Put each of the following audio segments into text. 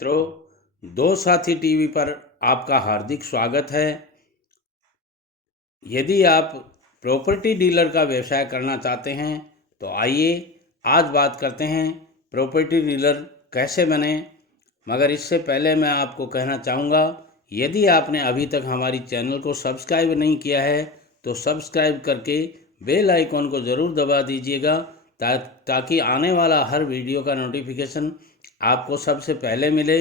मित्रों, दो साथी टीवी पर आपका हार्दिक स्वागत है। यदि आप प्रॉपर्टी डीलर का व्यवसाय करना चाहते हैं तो आइए आज बात करते हैं प्रॉपर्टी डीलर कैसे बने। मगर इससे पहले मैं आपको कहना चाहूँगा, यदि आपने अभी तक हमारी चैनल को सब्सक्राइब नहीं किया है तो सब्सक्राइब करके बेल आइकॉन को ज़रूर दबा दीजिएगा ताकि आने वाला हर वीडियो का नोटिफिकेशन आपको सबसे पहले मिले।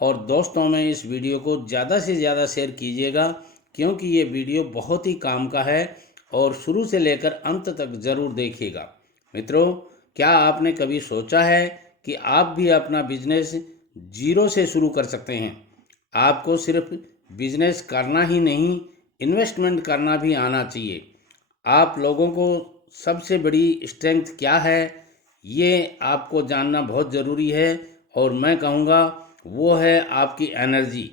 और दोस्तों में इस वीडियो को ज़्यादा से ज़्यादा शेयर कीजिएगा क्योंकि ये वीडियो बहुत ही काम का है और शुरू से लेकर अंत तक ज़रूर देखिएगा। मित्रों, क्या आपने कभी सोचा है कि आप भी अपना बिजनेस जीरो से शुरू कर सकते हैं? आपको सिर्फ बिजनेस करना ही नहीं, इन्वेस्टमेंट करना भी आना चाहिए। आप लोगों को सबसे बड़ी स्ट्रेंथ क्या है ये आपको जानना बहुत ज़रूरी है और मैं कहूँगा वो है आपकी एनर्जी।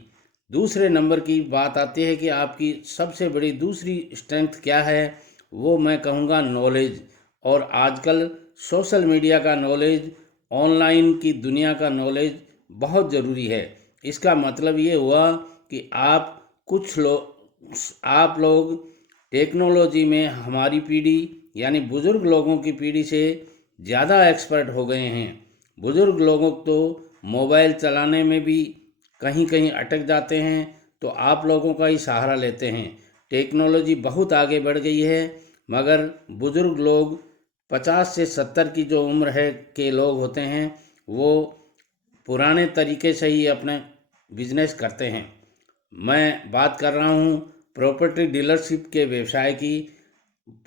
दूसरे नंबर की बात आती है कि आपकी सबसे बड़ी दूसरी स्ट्रेंथ क्या है, वो मैं कहूँगा नॉलेज। और आजकल सोशल मीडिया का नॉलेज, ऑनलाइन की दुनिया का नॉलेज बहुत ज़रूरी है। इसका मतलब ये हुआ कि आप लोग टेक्नोलॉजी में हमारी पीढ़ी यानी बुज़ुर्ग लोगों की पीढ़ी से ज़्यादा एक्सपर्ट हो गए हैं। बुज़ुर्ग लोगों तो मोबाइल चलाने में भी कहीं कहीं अटक जाते हैं तो आप लोगों का ही सहारा लेते हैं। टेक्नोलॉजी बहुत आगे बढ़ गई है मगर बुज़ुर्ग लोग 50 से 70 की जो उम्र है के लोग होते हैं वो पुराने तरीके से ही अपने बिजनेस करते हैं। मैं बात कर रहा हूँ प्रॉपर्टी डीलरशिप के व्यवसाय की।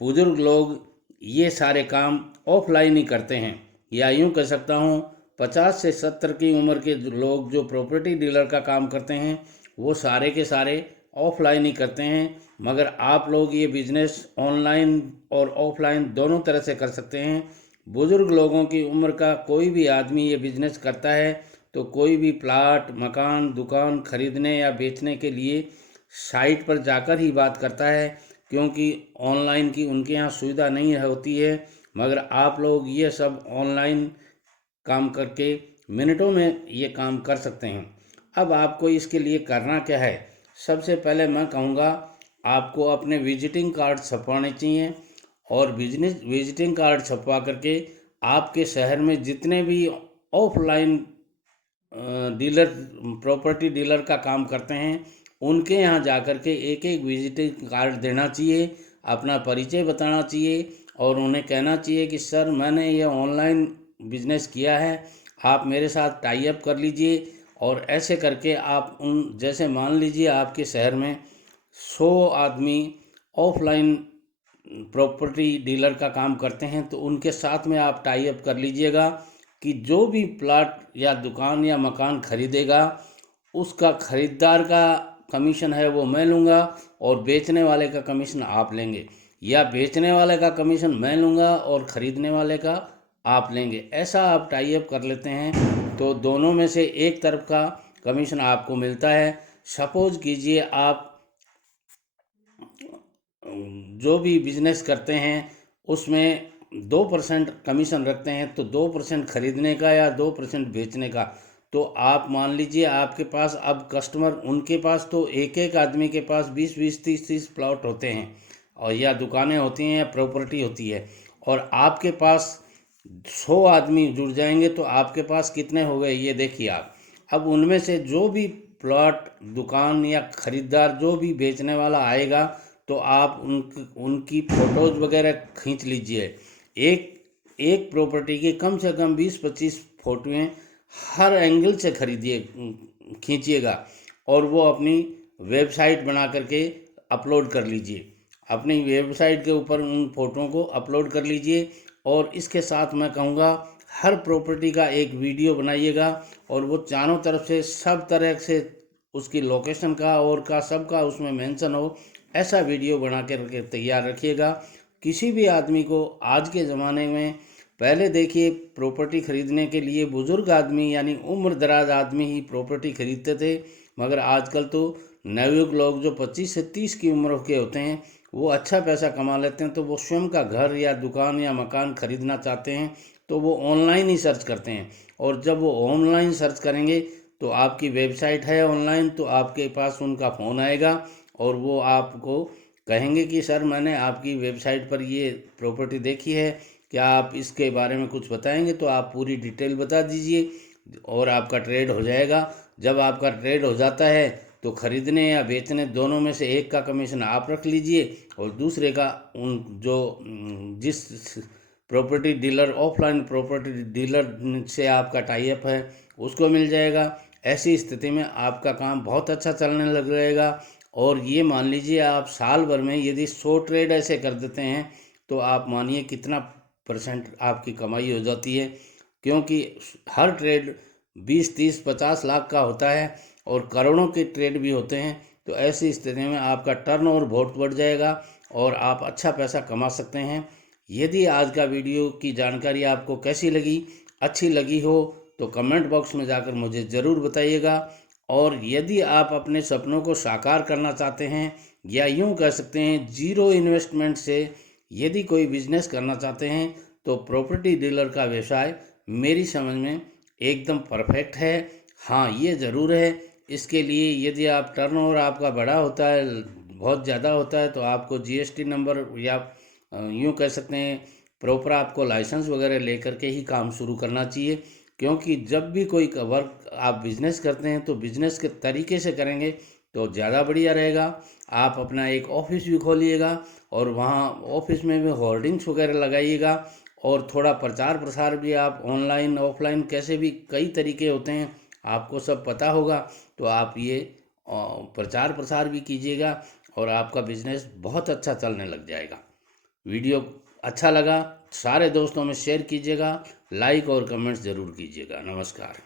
बुजुर्ग लोग ये सारे काम ऑफलाइन ही करते हैं, या यूँ कह सकता हूँ 50 से 70 की उम्र के लोग जो प्रॉपर्टी डीलर का काम करते हैं वो सारे के सारे ऑफलाइन ही करते हैं। मगर आप लोग ये बिजनेस ऑनलाइन और ऑफलाइन दोनों तरह से कर सकते हैं। बुजुर्ग लोगों की उम्र का कोई भी आदमी ये बिजनेस करता है तो कोई भी प्लाट, मकान, दुकान खरीदने या बेचने के लिए साइट पर जाकर ही बात करता है क्योंकि ऑनलाइन की उनके यहाँ सुविधा नहीं होती है। मगर आप लोग ये सब ऑनलाइन काम करके मिनटों में ये काम कर सकते हैं। अब आपको इसके लिए करना क्या है? सबसे पहले मैं कहूँगा आपको अपने विजिटिंग कार्ड छपवाने चाहिए और बिजनेस विजिटिंग कार्ड छपवा करके आपके शहर में जितने भी ऑफलाइन डीलर प्रॉपर्टी डीलर का काम करते हैं उनके यहाँ जाकर के एक एक विजिटिंग कार्ड देना चाहिए, अपना परिचय बताना चाहिए और उन्हें कहना चाहिए कि सर मैंने ये ऑनलाइन बिजनेस किया है, आप मेरे साथ टाई अप कर लीजिए। और ऐसे करके आप उन जैसे मान लीजिए आपके शहर में 100 आदमी ऑफलाइन प्रॉपर्टी डीलर का काम करते हैं तो उनके साथ में आप टाई अप कर लीजिएगा कि जो भी प्लाट या दुकान या मकान खरीदेगा उसका खरीदार का कमीशन है वो मैं लूँगा और बेचने वाले का कमीशन आप लेंगे, या बेचने वाले का कमीशन मैं लूँगा और ख़रीदने वाले का आप लेंगे। ऐसा आप टाई अप कर लेते हैं तो दोनों में से एक तरफ का कमीशन आपको मिलता है। सपोज कीजिए आप जो भी बिजनेस करते हैं उसमें 2% कमीशन रखते हैं तो 2% खरीदने का या 2% बेचने का। तो आप मान लीजिए आपके पास अब कस्टमर उनके पास तो एक एक आदमी के पास 20-20, 30-30 प्लॉट होते हैं और या दुकानें होती हैं या प्रॉपर्टी होती है और आपके पास 100 आदमी जुड़ जाएंगे तो आपके पास कितने हो गए ये देखिए आप। अब उनमें से जो भी प्लॉट, दुकान या खरीदार जो भी बेचने वाला आएगा तो आप उनकी फ़ोटोज़ वगैरह खींच लीजिए। एक एक प्रॉपर्टी की कम से कम 20-25 फ़ोटोएँ हर एंगल से खरीदिए, खींचिएगा और वो अपनी वेबसाइट बना करके अपलोड कर लीजिए। अपनी वेबसाइट के ऊपर उन फ़ोटों को अपलोड कर लीजिए और इसके साथ मैं कहूँगा हर प्रॉपर्टी का एक वीडियो बनाइएगा और वो चारों तरफ से सब तरह से उसकी लोकेशन का और का सब का उसमें मेंशन हो, ऐसा वीडियो बना के तैयार रखिएगा। किसी भी आदमी को आज के ज़माने में पहले देखिए प्रॉपर्टी खरीदने के लिए बुज़ुर्ग आदमी यानी उम्र दराज आदमी ही प्रॉपर्टी खरीदते थे, मगर आजकल तो नवयुग लोग जो 25 से 30 की उम्र के होते हैं वो अच्छा पैसा कमा लेते हैं तो वो स्वयं का घर या दुकान या मकान खरीदना चाहते हैं तो वो ऑनलाइन ही सर्च करते हैं और जब वो ऑनलाइन सर्च करेंगे तो आपकी वेबसाइट है ऑनलाइन, तो आपके पास उनका फ़ोन आएगा और वो आपको कहेंगे कि सर मैंने आपकी वेबसाइट पर ये प्रॉपर्टी देखी है, क्या आप इसके बारे में कुछ बताएंगे? तो आप पूरी डिटेल बता दीजिए और आपका ट्रेड हो जाएगा। जब आपका ट्रेड हो जाता है तो खरीदने या बेचने दोनों में से एक का कमीशन आप रख लीजिए और दूसरे का उन जो जिस property dealer offline property dealer से आपका टाई अप है उसको मिल जाएगा। ऐसी स्थिति में आपका काम बहुत अच्छा चलने लग जाएगा। और ये मान लीजिए आप साल भर में यदि 100 ट्रेड ऐसे कर देते हैं तो आप मानिए कितना परसेंट आपकी कमाई हो जाती है, क्योंकि हर ट्रेड 20, 30, 50 लाख का होता है और करोड़ों के ट्रेड भी होते हैं। तो ऐसी स्थिति में आपका टर्नओवर बहुत बढ़ जाएगा और आप अच्छा पैसा कमा सकते हैं। यदि आज का वीडियो की जानकारी आपको कैसी लगी, अच्छी लगी हो तो कमेंट बॉक्स में जाकर मुझे ज़रूर बताइएगा। और यदि आप अपने सपनों को साकार करना चाहते हैं या यूं कह सकते हैं जीरो इन्वेस्टमेंट से यदि कोई बिजनेस करना चाहते हैं तो प्रॉपर्टी डीलर का व्यवसाय मेरी समझ में एकदम परफेक्ट है। हाँ, ये ज़रूर है, इसके लिए यदि आप टर्नओवर आपका बड़ा होता है, बहुत ज़्यादा होता है, तो आपको जीएसटी नंबर या यूँ कह सकते हैं प्रॉपर आपको लाइसेंस वगैरह लेकर के ही काम शुरू करना चाहिए। क्योंकि जब भी कोई वर्क आप बिजनेस करते हैं तो बिजनेस के तरीके से करेंगे तो ज़्यादा बढ़िया रहेगा। आप अपना एक ऑफिस भी खोलिएगा और वहाँ ऑफिस में भी होर्डिंग्स वगैरह लगाइएगा और थोड़ा प्रचार प्रसार भी आप ऑनलाइन ऑफलाइन कैसे भी कई तरीके होते हैं आपको सब पता होगा। तो आप ये प्रचार प्रसार भी कीजिएगा और आपका बिजनेस बहुत अच्छा चलने लग जाएगा। वीडियो अच्छा लगा सारे दोस्तों में शेयर कीजिएगा, लाइक और कमेंट्स ज़रूर कीजिएगा। नमस्कार।